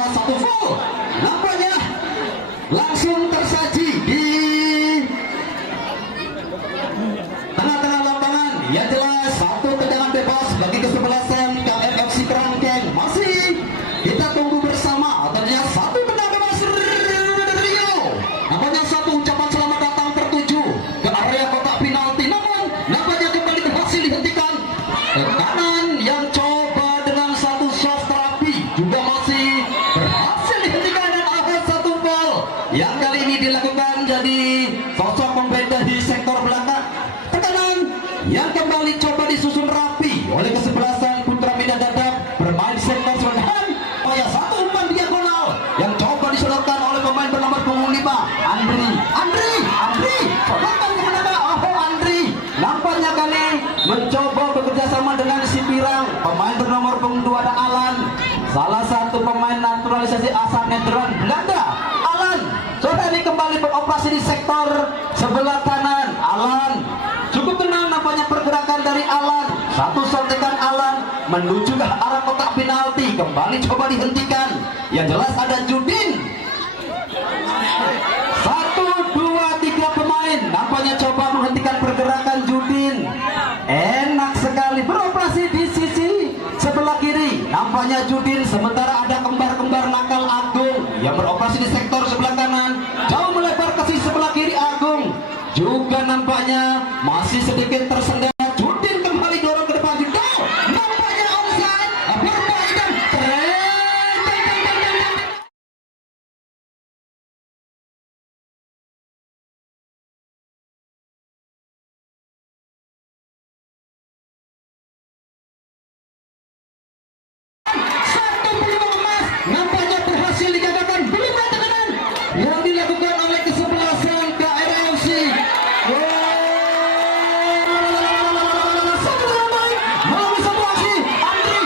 ada satu full. Nampaknya langsung tersaji di tengah-tengah lapangan. Yang jelas satu tendangan bebas bagi kesebelasan KMFC Kerangkeng. Masih kita tunggu bersama. Ternyata satu tendangan bebas Rio. Nampaknya satu ucapan selamat datang tertuju ke area kotak penalti. Namun nampaknya kembali berhasil dihentikan. Tekanan yang coba dengan satu shot terapi juga masih berhasil dihentikan dan ada satu gol yang kali ini dilakukan jadi sosok pembeda di sektor belakang. Tekanan yang kembali coba disusun rapi oleh kesebelasan Putra Medan Dadap bermain di sektor selatan. Oh ya, satu umpan diagonal yang coba disodorkan oleh pemain bernomor punggung 5 Andri sodorkan kemana? Oh, Andri nampaknya kali mencoba bekerja sama dengan si Pirang. Pemain bernomor punggung 2 ada Alan, salah satu pemain naturalisasi asal Nederland Belanda. Alan saudari kembali beroperasi di sektor sebelah kanan. Alan cukup tenang nampaknya pergerakan dari Alan. Satu sontekan Alan menuju ke arah kotak penalti, kembali coba dihentikan. Yang jelas ada Judin. 1, 2, 3 pemain nampaknya coba menghentikan pergerakan Judin. Enak sekali beroperasi di sisi sebelah kiri. Nampaknya Judin, sementara ada kembar-kembar nakal Agung yang beroperasi di sektor sebelah kanan. Jauh melebar ke sisi sebelah kiri Agung. Juga nampaknya masih sedikit tersendat. Judin kembali dorong ke depan juga. Nampaknya onside. Perbaikan tren. Satu peluang emas nampaknya berhasil digagalkan. Belum ada tekanan yang dilakukan oleh kesebelasan KRFC. Satu dengan baik melalui satu aksi Andri.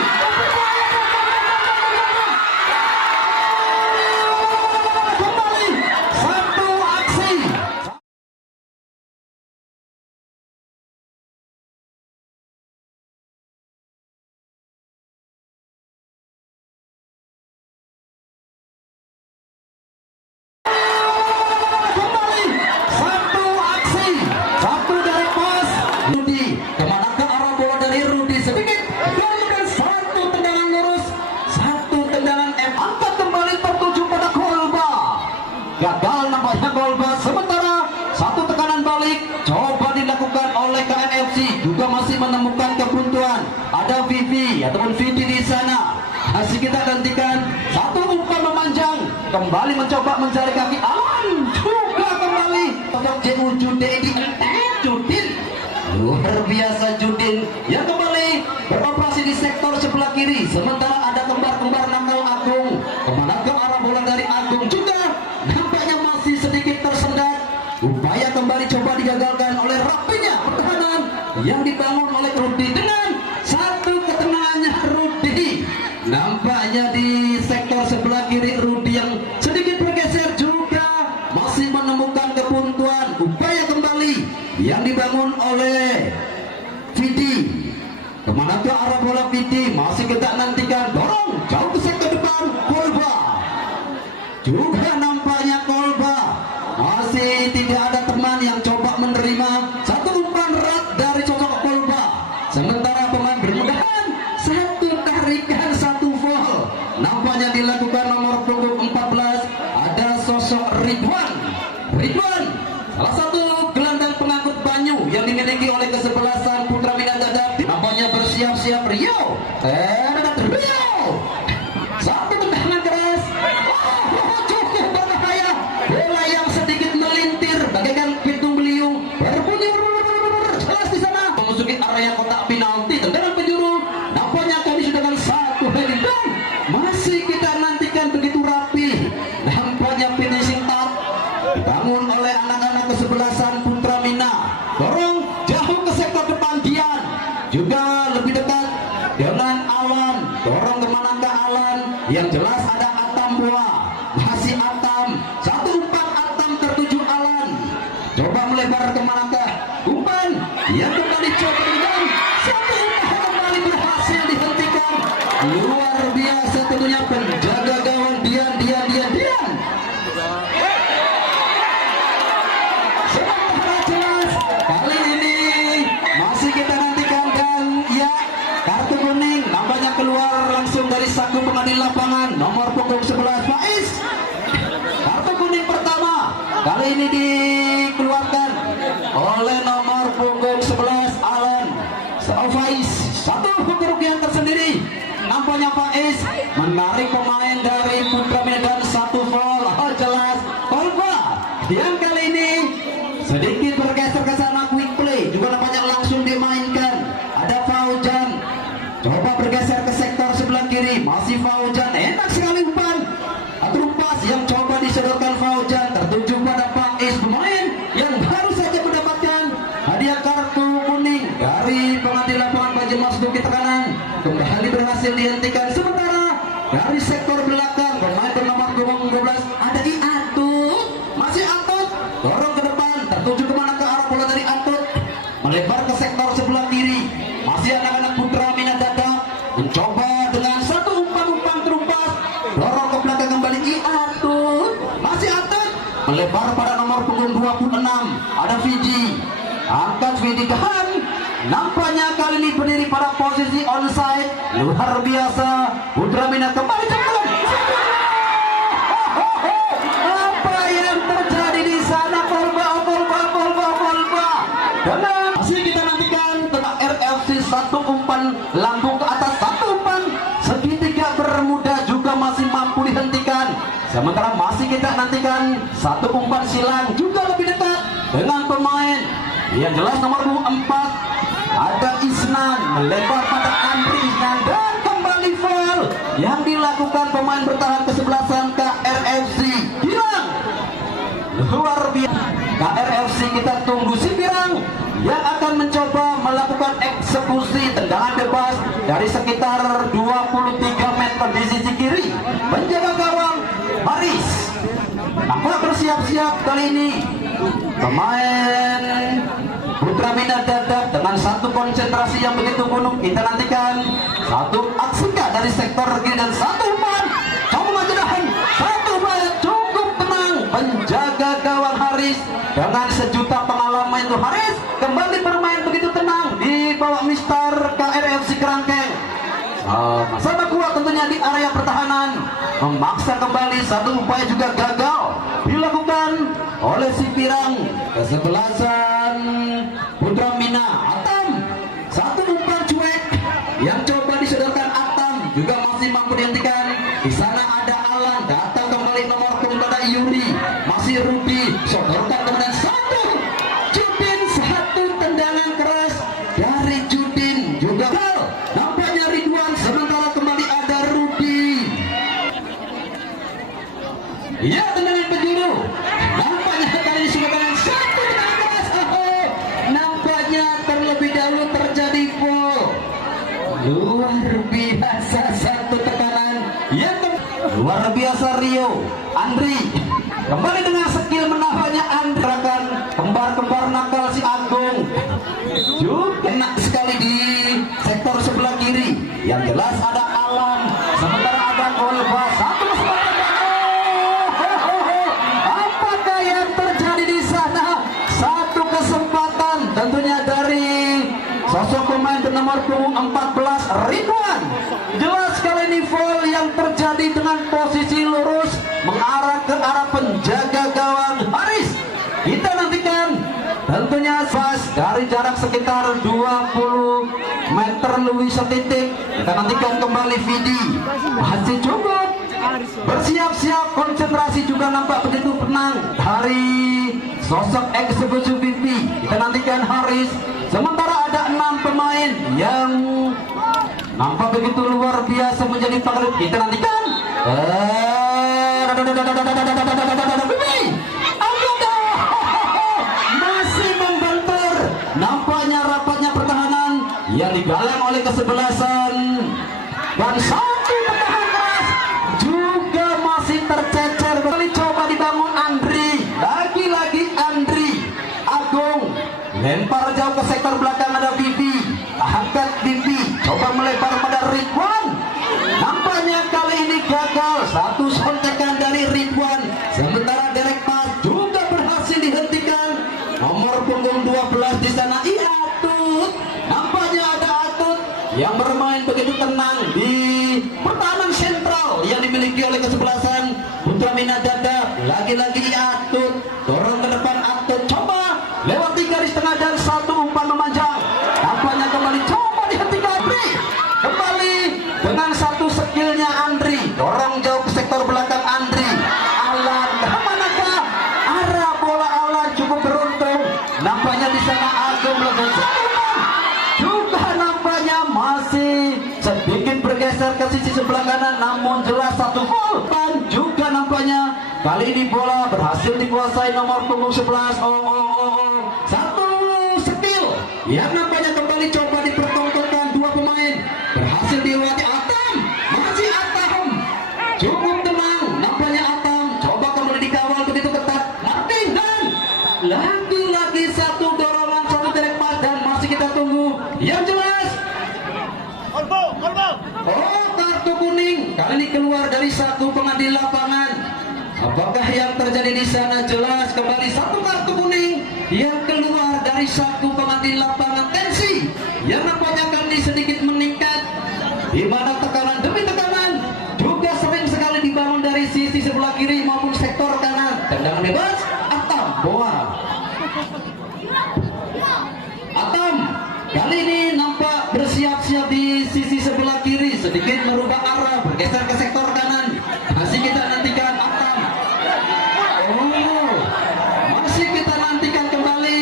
Kembali satu aksi. Kembali satu aksi, satu dari pas Rudi. Kemana ke arah bola dari Rudi sedikit dan satu tendangan lurus, satu tendangan angkat kembali tertuju pada Kolba. Gagal nampaknya Kolba. Sementara satu tekanan balik coba dilakukan oleh KMFC, juga masih menemukan kebuntuan. Ada Vivi ataupun Vidi di sana. Masih kita gantikan satu umpan memanjang, kembali mencoba mencari kaki Alan, juga kembali untuk Judin. Luar biasa Judin yang kembali beroperasi di sektor sebelah kiri. Sementara ada kembar-kembar nakal Agung. Kemana ke arah bola dari Agung juga nampaknya masih sedikit tersendat. Upaya kembali coba digagalkan oleh rapinya pertahanan yang dibangun oleh Rudi dengan satu ketenangannya Rudi. Nampaknya di sektor sebelah kiri Rudi yang sedikit bergeser juga masih menemukan kebuntuan. Upaya kembali yang dibangun oleh Vidi. Kemana ke arah bola Vidi masih kita nantikan. Dorong jauh ke sektor depan Kolba. Juga nampaknya Kolba masih tidak ada teman yang coba menerima satu umpan rat dari sosok Kolba. Sementara pemain bermudahan satu tarikan satu vol nampaknya dilakukan nomor punggung 14 ada sosok Ridwan, salah satu gelandang pengangkut banyu yang dimiliki oleh kesebelasan Putra Medan Dadap. Nampaknya bersiap-siap Rio. Satu tendangan keras. Cukup berbahaya. Bola yang sedikit melintir bagaikan pintu beliung berbunyi jelas di sana memasuki area kotak penalti. Tendangan penjuru nampaknya kami sudah dengan satu heading dan masih kita nantikan begitu rapi. Nampaknya finishing touch dibangun oleh anak-anak kesebelasan Putra Mina. Dorong jauh ke sektor depan Dian, juga lebih dekat dengan Awan. punggung 11 Faiz. Kartu kuning pertama kali ini dikeluarkan oleh nomor punggung 11 Alan Faiz. Satu kerugian tersendiri. Nampaknya Faiz menarik pemain dari Putra Medan, satu foul. Jelas foul. Yang kali ini sedikit bergeser ke sana, quick play juga nampaknya langsung dimainkan. Ada Faujan coba bergeser ke sektor sebelah kiri, masih Faujan, enak sekali umpan terumpas yang coba disodorkan Faujan tertuju pada Faiz, pemain yang baru saja mendapatkan hadiah kartu kuning dari pengambil lapangan Banjarmasin Bukit Tekanan, kembali berhasil dihentikan. Sementara dari sektor belakang pemain bernama 12 ada Atut, masih Atut dorong ke depan, tertuju kemana, ke arah bola dari Atut melebar ke sektor sebelah kiri, masih anak-anak Putra Minat Dadap mencoba dengan satu umpan terumpas, dorong ke belakang kembali Atut, masih Atut melebar pada nomor punggung 26 ada Fiji, angkat Fiji Gahan. Nampaknya kali ini berdiri pada posisi onside, luar biasa. Putra Minat kembali cepat. Apa yang terjadi di sana? Kolba. Dan masih kita nantikan tentang RFC, satu umpan lambung ke atas, satu umpan segitiga bermuda juga masih mampu dihentikan. Sementara masih kita nantikan satu umpan silang juga lebih dekat dengan pemain yang jelas nomor 4 ada Isnan melebar pada Andri Isnan, dan kembali foul yang dilakukan pemain bertahan kesebelasan KRFC. Hilang luar biasa. KRFC kita tunggu si Pirang yang akan mencoba melakukan eksekusi tendangan bebas dari sekitar 23 meter di sisi kiri. Penjaga gawang Haris nampak bersiap-siap kali ini. Pemain Putra Minat Dadap dengan satu konsentrasi yang begitu penuh. Kita nantikan satu aksi dari sektor kiri dan satu umpan coba majudahan, satu umpan cukup tenang. Penjaga gawang Haris dengan sejuta pengalaman itu, Haris kembali bermain begitu tenang di bawah Mister KRFC Kerangkeng. Sama kuat tentunya di area pertahanan, memaksa kembali, satu upaya juga gagal dilakukan oleh si Pirang. Kesebelasan Putra Mina Atam, satu umpan cuek yang coba disodorkan Atam juga masih mampu dihentikan. Di sana ada Alan, datang kembali nomor kepada Yuri, masih Rudi, sodorkan kemudian satu Judin, satu tendangan keras dari Judin juga nampaknya Ridwan, sementara kembali ada Rudi. Ya, tendangan penjuru nampaknya kali ini sudah dengan satu tendangan keras. Nampaknya terlebih dahulu terjadi foul. Luar biasa, satu tekanan yang luar biasa. Rio Andri kembali dengan skill menahannya. Andri akan kembar-kembar nakal si Agung juga enak sekali di sektor sebelah kiri. Yang jelas ada Alam, sementara ada Kolba, satu kesempatan. Apakah yang terjadi di sana? Satu kesempatan tentunya dari sosok pemain bernomor punggung 14 Ridwan. Jelas kali ini foul yang terjadi dengan posisi lurus mengarah ke arah penjaga gawang Haris. Kita nantikan tentunya pas dari jarak sekitar 20 meter lebih setitik. Kita nantikan kembali Vidi, masih cukup bersiap-siap, konsentrasi juga nampak begitu tenang dari sosok eksekusi Vivi. Kita nantikan Haris, sementara ada 6 pemain yang nampak begitu luar biasa menjadi pengaruh. Kita nantikan masih membentur. Nampaknya rapatnya pertahanan yang digalang oleh kesebelasan, dan satu tendangan keras juga masih tercecer. Kali coba dibangun Andri, lagi-lagi Andri Agung lempar jauh ke sektor belakang, ada Bibi, angkat Bibi, coba melebar pada Ridwan. Nampaknya kali ini gagal, satu sontekan dari Ridwan, sementara Derek Pas juga berhasil dihentikan. Nomor punggung 12 di sana Atut, nampaknya ada Atut yang bermain begitu tenang di pertahanan sentral yang dimiliki oleh kesebelasan Mina Dadap, lagi-lagi Atut, dorong ke depan Atut, coba lewati garis tengah dan satu umpan memanjang. Nampaknya kembali coba dihentikan Andri. Kembali dengan satu skillnya Andri, dorong jauh ke sektor belakang Andri. Alan, kemanakah arah bola Alan cukup beruntung. Nampaknya di sana Agung melakukan juga nampaknya masih sedikit bergeser ke sisi sebelah kanan, namun jelas satu gol. Dan juga nampaknya kali ini bola berhasil dikuasai nomor punggung 11. Satu skill yang nampaknya kembali coba dipertontonkan dua pemain, berhasil dilewati Atam, masih Atam cukup tenang, nampaknya Atam coba kembali dikawal begitu ketat Martin, dan lagi-lagi satu dorongan, satu tarik pas, dan masih kita tunggu yang jelas. Oh, kartu kuning kali ini keluar dari satu pengadil lapangan. Apakah yang terjadi di sana? Jelas kembali satu kartu kuning yang keluar dari satu pengadil lapangan. Tensi yang nampaknya kali sedikit meningkat, di mana tekanan demi tekanan juga sering sekali dibangun dari sisi sebelah kiri maupun sektor kanan. Tendangan bebas Atam boa. Atam kali ini nampak bersiap-siap di sisi sebelah kiri, sedikit merubah arah, bergeser ke sektor kanan. Masih kita nantikan Atam. Oh, masih kita nantikan kembali.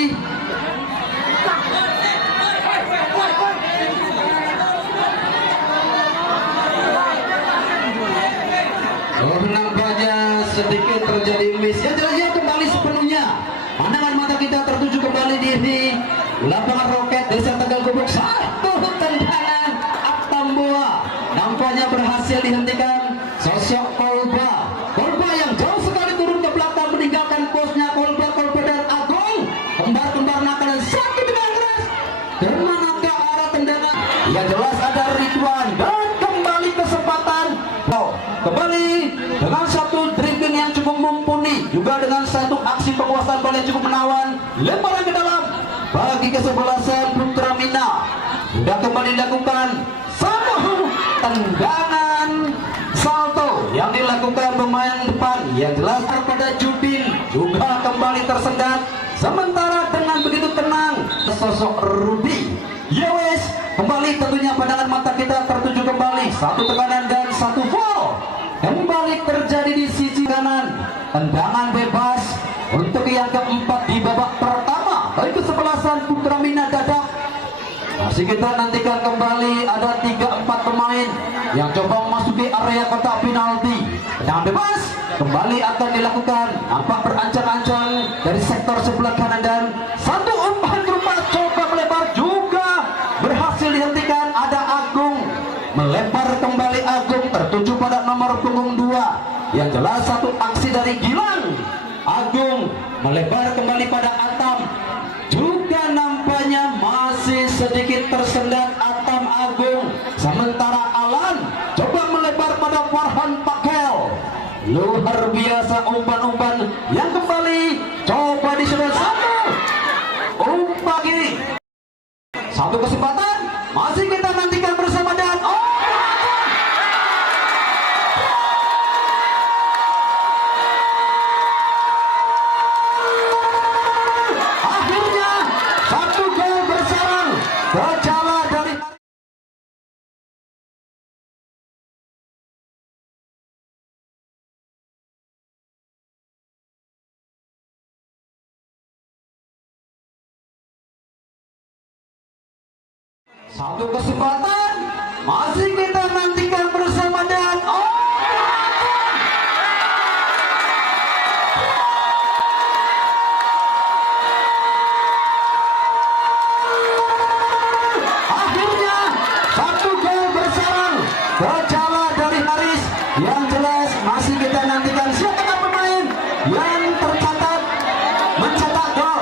Oh, nampaknya sedikit terjadi miss. Ya, jelasnya kembali sepenuhnya. Pandangan mata kita tertuju kembali di lapangan Roket Desa Tegal Gubuk. Satu tendangan Atam boa nampaknya berhasil dihentikan. Sosok Kolba yang jauh sekali turun ke belakang meninggalkan posnya. Kolba dan Agung kembar-kembar nakal dan satu tendangan keras. Kemana ke arah tendangan? Ya, jelas ada Ridwan, dan kembali kesempatan. Kembali dengan satu dribbling yang cukup mumpuni, juga dengan satu aksi penguasaan bola yang cukup menawan. Lemparan ke dalam bagi kesebelasan Putra Mina. Sudah kembali dilakukan satu tendangan salto yang dilakukan pemain depan, yang jelas pada Judin juga kembali tersendat. Sementara dengan begitu tenang sosok Rudi. Yowes, kembali tentunya pandangan mata kita tertuju kembali satu tekanan dan satu foul kembali terjadi di sisi kanan. Tendangan bebas untuk yang keempat di babak pertama dari kesebelasan Putra Mina Dadap. Masih kita nantikan kembali, ada 3-4 pemain yang coba memasuki area kotak penalti. Tendangan bebas kembali akan dilakukan, nampak berancang-ancang dari sektor sebelah kanan, dan satu umpan rumah coba melebar juga berhasil dihentikan. Ada Agung melempar kembali, Agung tertuju pada nomor punggung 2. Yang jelas satu aksi dari Gilang. Agung melebar kembali pada Atam, juga nampaknya masih sedikit tersendat Atam Agung. Sementara Alan coba melebar pada Farhan Pakel. Luar biasa umpan-umpan yang kembali coba disedot. Satu umpan ini, satu kesempatan masih kita nantikan bersama dengan akhirnya satu gol bersarang berjalan dari satu kesempatan masih kita nantikan bersama dengan akhirnya satu gol bersarang berjalan dari Haris. Yang jelas masih kita nantikan siapakah pemain yang tercatat mencetak gol.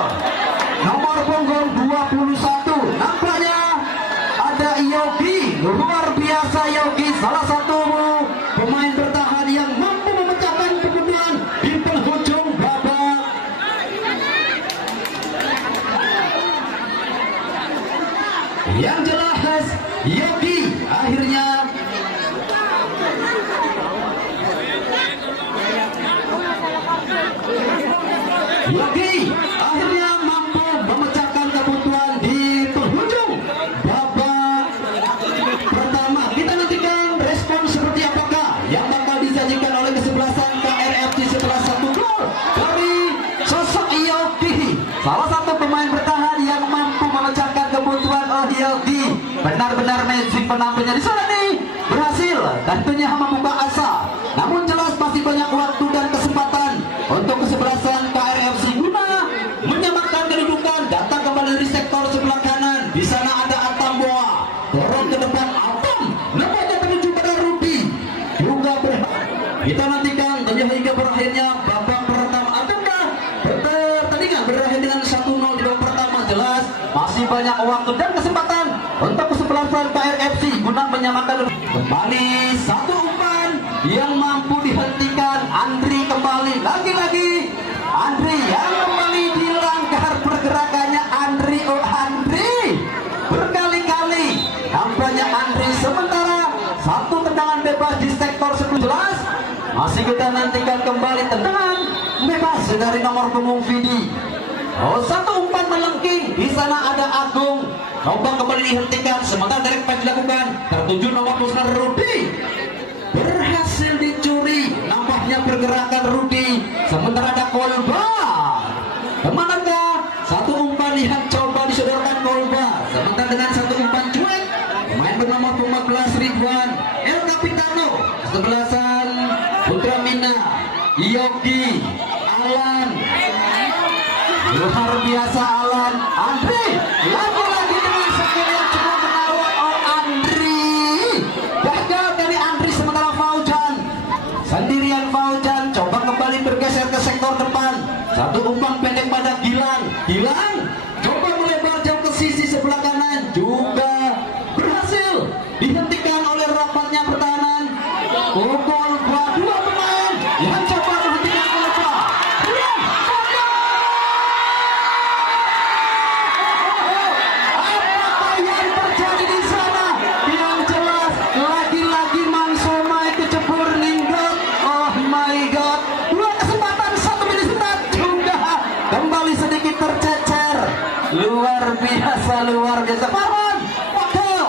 Nomor punggung 21 nampaknya ada Yogi. Luar biasa Yogi, salah Yogi akhirnya mampu memecahkan kebutuhan di penghujung babak pertama. Kita nantikan respon seperti apakah yang bakal disajikan oleh kesebelasan KRFC setelah satu gol dari sosok Yogi, salah satu pemain bertahan yang mampu memecahkan kebutuhan. Yogi benar-benar magic penampilnya di sana nih, berhasil tentunya membuka asa, namun jelas masih banyak waktu dan kesempatan untuk kesebelasan KRFC guna menyamakan kedudukan. Datang kembali dari sektor sebelah kanan, di sana ada Atam Boa, dorong ke depan Atam, nampaknya menuju pada Rudi juga kita nantikan hingga berakhirnya babak pertama. Ataukah pertandingan berakhir dengan 1-0 di babak pertama? Jelas masih banyak waktu dan kesempatan untuk kesebelasan KRFC guna menyamakan. Kembali satu umpan yang mampu dihentikan. Andri kembali lagi-lagi, Andri yang kembali dilanggar pergerakannya. Andri berkali-kali nampaknya Andri. Sementara satu tendangan bebas di sektor 11. Masih kita nantikan kembali tendangan bebas dari nomor punggung Vidi. Satu umpan melengking, di sana ada Agung, coba kembali dihentikan. Sementara direct pass dilakukan, tertuju nomor 9 Rudi, berhasil dicuri nampaknya pergerakan Rudi. Sementara ada Kolba, kemanakah? Satu umpan yang coba disodorkan Kolba, sementara dengan satu umpan cuek pemain bernama 15 Ridwan El Capitano, sebelasan Putra Mina, Yogi, Alan, luar biasa Alan, Andri lagi-lagi dengan skill yang cukup menawan. Andri gagal dari Andri. Sementara Fauzan sendirian, Fauzan coba kembali bergeser ke sektor depan. Satu umpan pendek pada Gilang coba melebar jauh ke sisi sebelah kanan, juga berhasil dihentikan oleh rapatnya pertahanan. Gol dua pemain yang coba menghentikan Kolba. Apa yang terjadi di sana? Yang jelas lagi-lagi Mang Somai kecebur ninggal. Oh my god, dua kesempatan, satu milisetan juga kembali sedikit tercecer. Luar biasa. Farhan Pakel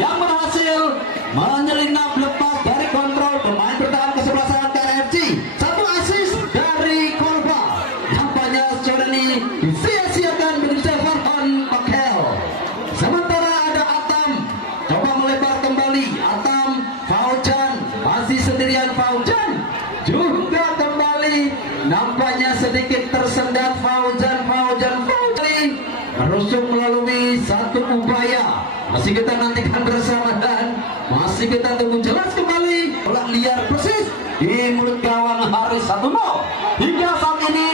yang berhasil menyelinap lepas dari kontrol pemain bertahan kesebelasan KRFC. Satu assist dari Kolba, nampaknya sore ini disia-siakan begitu Farhan Pakel. Sementara ada Atam, coba melebar kembali. Atam, Fauzan masih sendirian. Fauzan juga kembali nampaknya sedikit tersendat. Fauzan merusuk melalui satu upaya. Masih kita nantikan bersama dan masih kita tunggu. Jelas kembali bola liar persis di mulut gawang Haris 1-0 hingga saat ini.